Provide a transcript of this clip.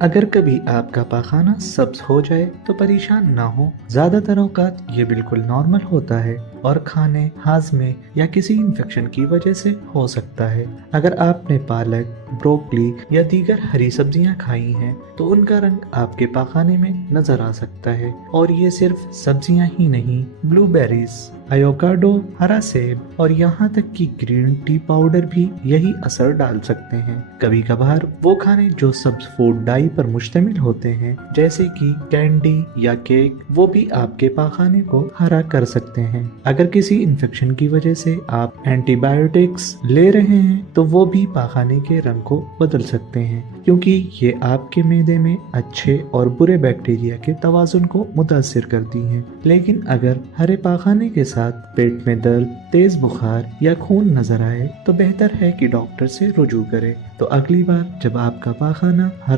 اگر کبھی آپ کا پاخانہ سبز ہو جائے تو پریشان نہ ہو، زیادہ تر اوقات یہ بالکل نارمل ہوتا ہے اور کھانے، ہاضمے یا کسی انفیکشن کی وجہ سے ہو سکتا ہے۔ اگر آپ نے پالک، بروکلی یا دیگر ہری سبزیاں کھائی ہیں تو ان کا رنگ آپ کے پاخانے میں نظر آ سکتا ہے، اور یہ صرف سبزیاں ہی نہیں، بلو بیریز، ایوکاڈو، ہرا سیب اور یہاں تک کہ گرین ٹی پاؤڈر بھی یہی اثر ڈال سکتے ہیں۔ کبھی کبھار وہ کھانے جو سبز فوڈ ڈائی پر مشتمل ہوتے ہیں جیسے کہ کینڈی یا کیک، وہ بھی آپ کے پاخانے کو ہرا کر سکتے ہیں۔ اگر کسی انفیکشن کی وجہ سے آپ اینٹی بایوٹکس لے رہے ہیں تو وہ بھی پاخانے کے رنگ کو بدل سکتے ہیں، کیونکہ یہ آپ کے معدے میں اچھے اور برے بیکٹیریا کے توازن کو متاثر کرتی ہیں۔ لیکن اگر ہرے پاخانے کے ساتھ پیٹ میں درد، تیز بخار یا خون نظر آئے تو بہتر ہے کہ ڈاکٹر سے رجوع کریں۔ تو اگلی بار جب آپ کا پاخانہ ہرا